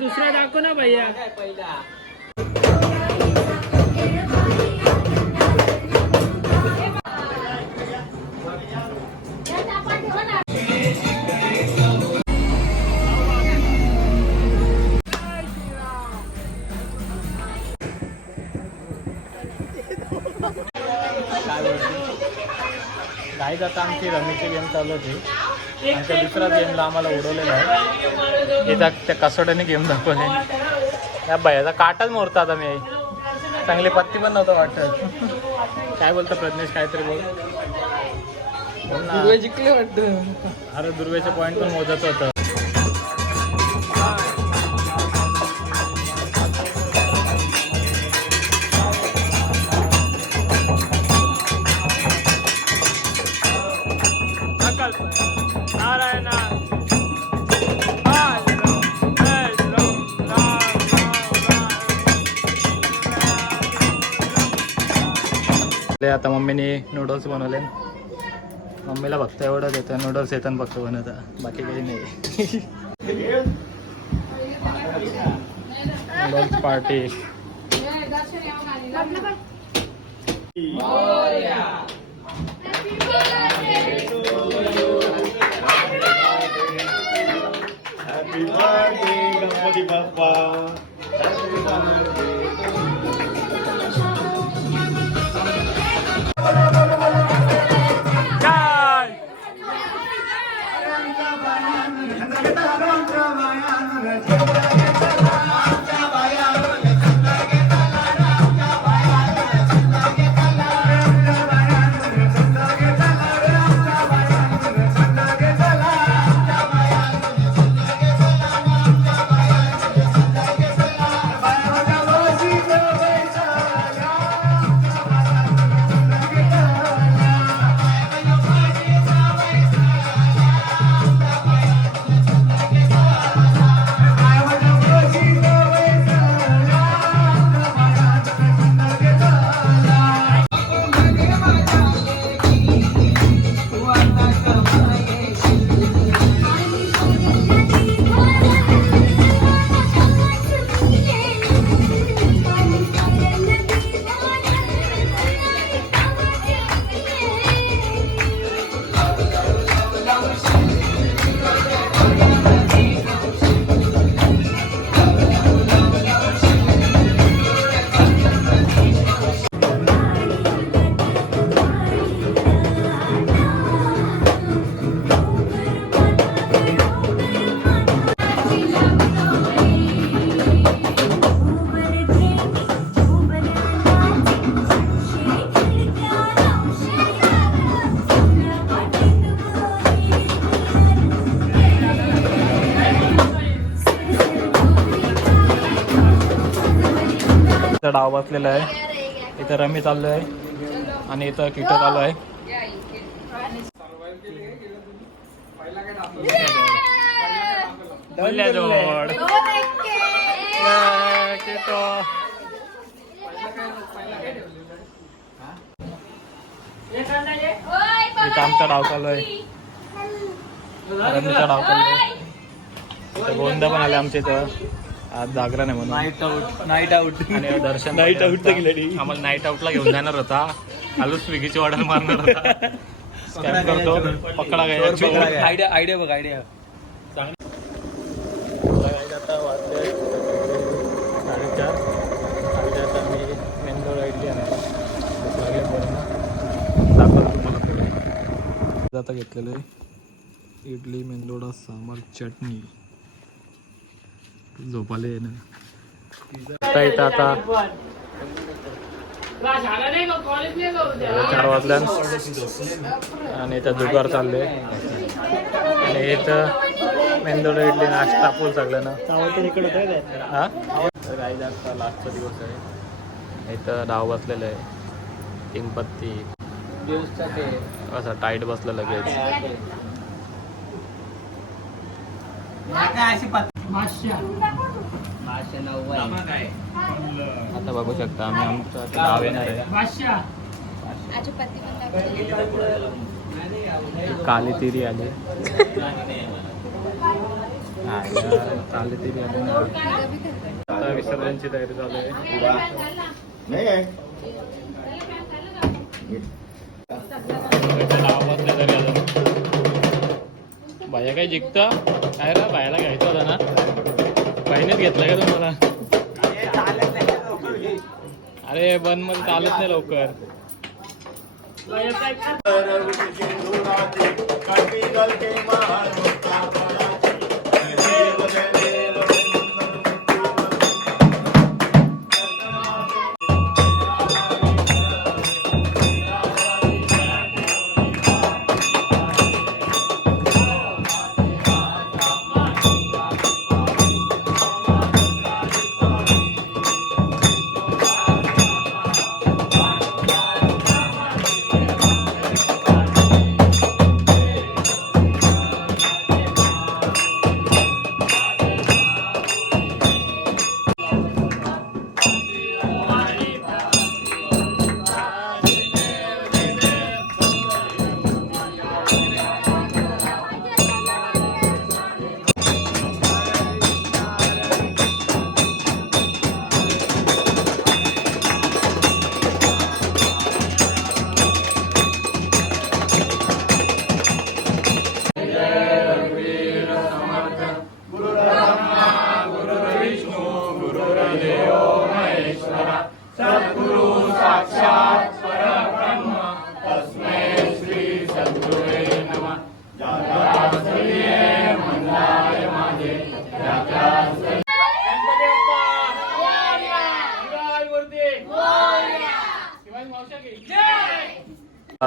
दुसरा दाखव ना भैया. गाईत आता आमची रमीची गेम चालू होती. त्या दुसऱ्या गेमला आम्हाला उडवलेला आहे. इथं त्या कसोट्याने गेम दाखवले त्या भयाचा काटाच मोरता आता मी. चांगली पत्ती पण नव्हतं वाटत. काय बोलतो प्रज्ञेश? काहीतरी बोल. बोल ना. जिंकले वाटतं. अरे दुर्वेचे पॉईंट पण मोजत होतं. आता मम्मीने नूडल्स बनवले. मम्मीला फक्त एवढंच येतं नूडल्स येतात फक्त बनवता. बाकी काही नाही. Noodles party Happy birthday, happy birthday Happy birthday. इथं डाव बसलेला आहे. इथं रमी चाललो आहे आणि इथं किटक चालू आहे इथं आमचा डाव चालू आहे रमीचा डाव चालू आहे इथं गोंदा पण आले आमच्या इथं. आज जागरण आहे म्हणून. नाईट आउट नाईट आउट आणि दर्शन out ला गेलेली. आम्हाला नाईट आउटला घेऊन जाणार होता. आलो स्विगीची ऑर्डर मारणार होता. स्कॅन करतो. पकडा काय आयडिया आयडिया बघ आयडिया आता घेतलेलं आहे. इडली मेंदोडा सांबार चटणी. झोपाले येणं आता इथं आता चार वाजल्यान आणि इथं जुगार चालले आणि इथं मेंदोड इडली नाश्ता फुल सगळं ना हा? लास्टचा दिवस आहे इथं डाव बसलेलं आहे. तीन पत्ती असं टाईट बसलं लगेच. आता बघू शकता आम्ही आमचं डाव येणार आहे. काली तिरी आली. तरी आता विसर्जनची तयारी चालू आहे. नाही भाया काय जिंकता? काय रा भायाला घ्यायचं होता ना? बहिणीच घेतलं का तुम्हाला? अरे बंदमध्ये चालत नाही लवकर.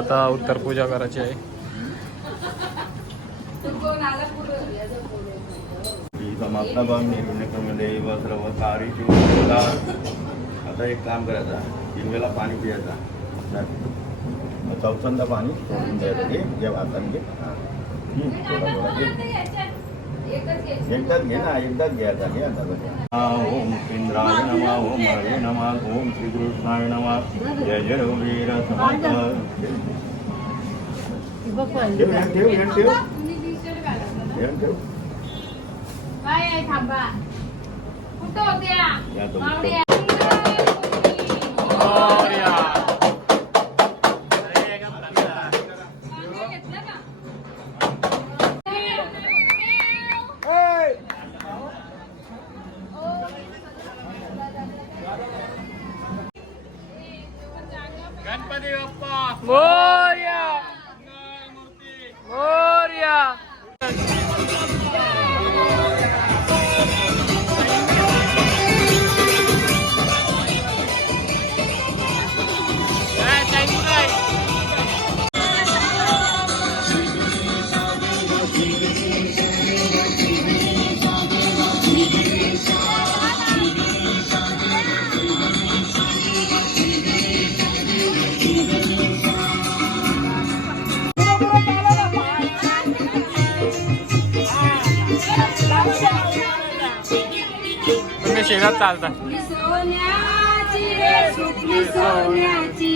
आता उत्तर पूजा करायची आहे. आता एक काम करायचा हिरवेला पाणी पियाचा चौथंदा चौथ्यांदा पाणी सोडून द्यायचं घे घे घे. एकदाच घे ना एकदाच घ्यायचा घे आता बघ. ओम इंद्राय नमा ओम हरे नमा ओम श्रीकृष्णाय नमा. जय जय वीर समर्थ. ठेव ठेव ठेव ठेव. ठेव ठेव. काय आहे थांबा. कुठं होत्या? तुम्ही चालतात सोन्याची रे सोन्याची.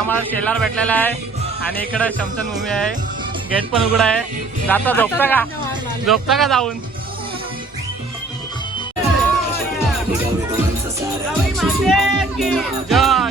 आम्हाला शेलार भेटलेला आहे. आणि इकडे शमशन भूमी आहे. गेट पण उघडा आहे. जाता झोपता का? झोपता का जाऊन? जय.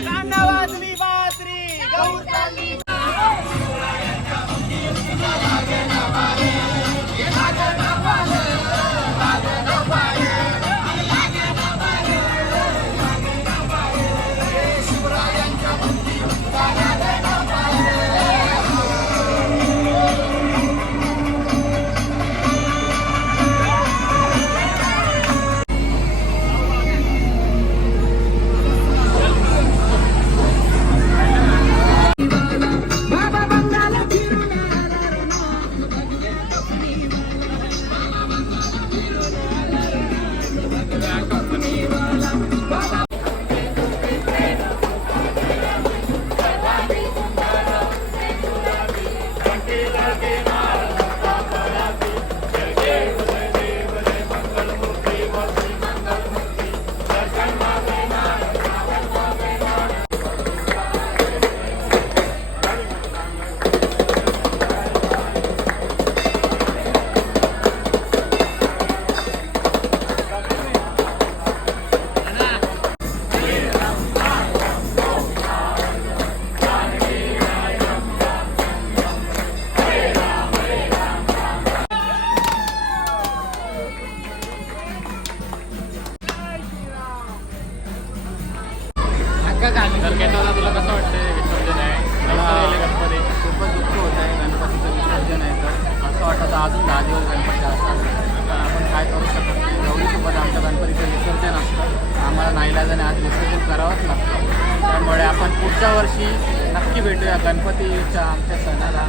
आमच्या सणाला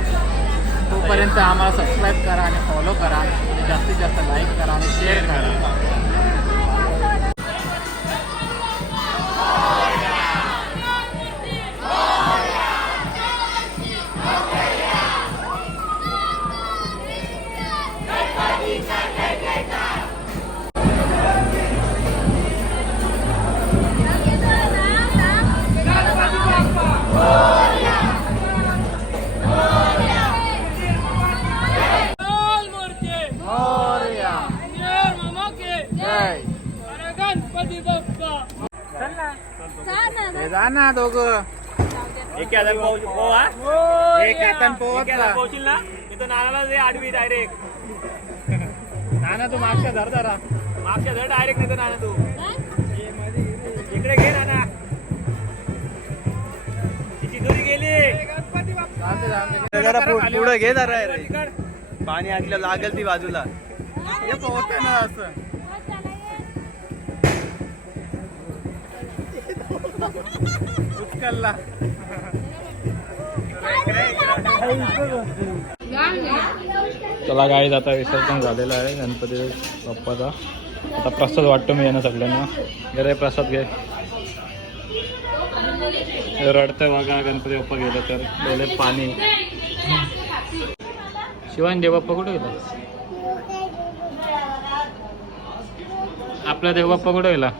तोपर्यंत आम्हाला सबस्क्राईब करा आणि फॉलो करा. आणि जास्तीत जास्त लाईक करा आणि शेअर करा. ना दोघं. एक पोहोचील. ना तो नानाला दे आडवी डायरेक्ट नाना तू मागच्या धर जरा. मागच्या धड डायरेक्ट नेतो नाना तू. इकडे घे नाना. तिची दोरी गेली. पुढे घे जरा. पाणी आटलं लागेल ती बाजूला. हे पोहते ना असं. उचकलला. चला गाईज आता विसर्जन झालेलं आहे. गणपती बाप्पाचा. आता प्रसाद वाटतो मी यांना सगळ्यांना. घे प्रसाद घे. रडतं बघा गणपती बाप्पा गेलं तर. गेले पाणी. शिवान देवबाप्पा कुठं कुठे गेला? आपला देव बाप्पा कुठे गेला?